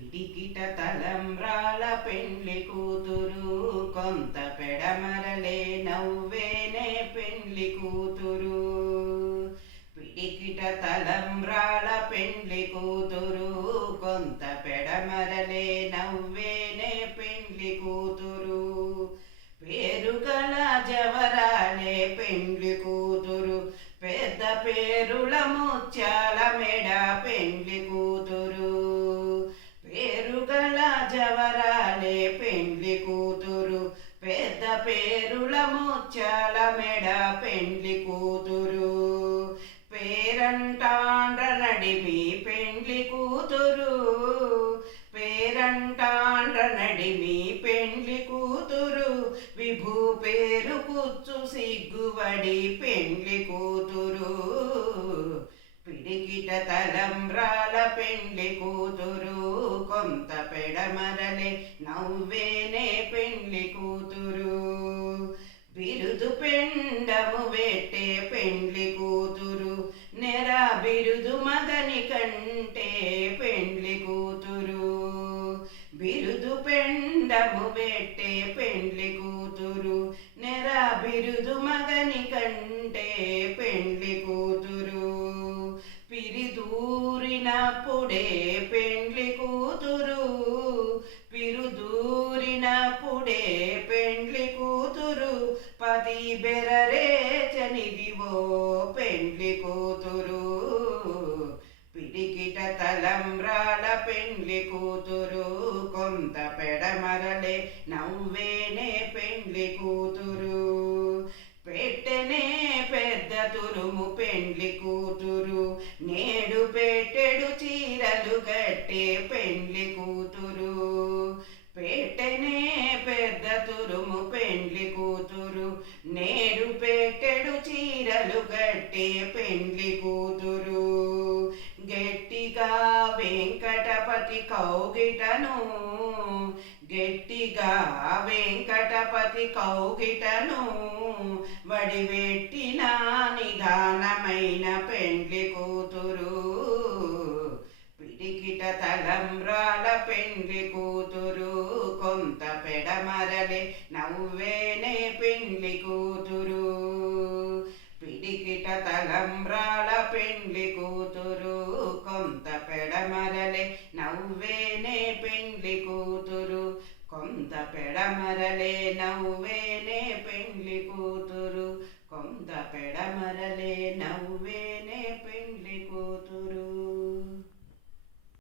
పిడికిట తలంబ్రాల పెండ్లి కూతురు, కొంత పెడమరలే నవ్వేనే పెండ్లి కూతురు. పిడికిట తలంబ్రాల పెండ్లి కూతురు, కొంత పెడమరలే నవ్వేనే పెండ్లి కూతురు. పేరుగల జవరాలే పెండ్లి కూతురు, పెద్ద పేరుల ముత్యాల మెడ పెండ్లి కూతురు. పేరుగల జవరాలే పెండ్లి కూతురు, పెద్ద పేరుల ముత్యాల మెడ పెండ్లి కూతురు. పేరంటాండ్ర నడిమి పెండ్లి కూతురు, పేరంటాండ్ర నడిమి పెండ్లి కూతురు. విభూ పేరు కూర్చు సిగ్గుబడి పెండ్లి కూతురు. పిడికిట తలంబ్రాల పెండ్లి కూతురు, కొంత పెడమరలే నవ్వేనే పెండ్లి కూతురు. బిరుదు పెండము పెట్టే పెండ్లి కూతురు, నెర బిరుదు మగని కంటే పెండ్లి కూతురు. బిరుదు పెండము పెట్టే పెండ్లి కూతురు, నెర బిరుదు మగని కంటే పెండ్లి కూతురు. పిరిదూరినప్పుడే పెండ్లి కూతురు, పిరుదూరినప్పుడే పెండ్లి కూతురు. పది బెరరేచనిదివో పెండ్లి కూతురు. పిడికిట తలంబ్రాల పెండ్లి కూతురు, కొంత పెడమరలే నవ్వేనే పెండ్లి కూతురు. పెట్టెనే పెద్ద తురుము పెండ్లి కూతురు, నేడు పెట్టెడు చీరలు కట్టే పెండ్లి కూతురు. పెట్టెనే పెద్ద తురుము పెండ్లి కూతురు, నేడు పెట్టెడు చీరలు కట్టే పెండ్లి కూతురు. గట్టిగా వెంకటపతి కౌగిటను, గట్టిగా వెంకటపతి కౌగిటను వడివెట్టిన నిదానమైన పెండ్లి కూతురు. పిడికిట తలంబ్రాల పెండ్లి కూతురు, కొంత పెడమరలే నవ్వేనే పెండ్లి కూతురు. పిడికిట తలంబ్రాల పెండ్లి కూతురు, కొంత పెడమరలే నవ్వేనే పెండ్లి కూతురు. కొంత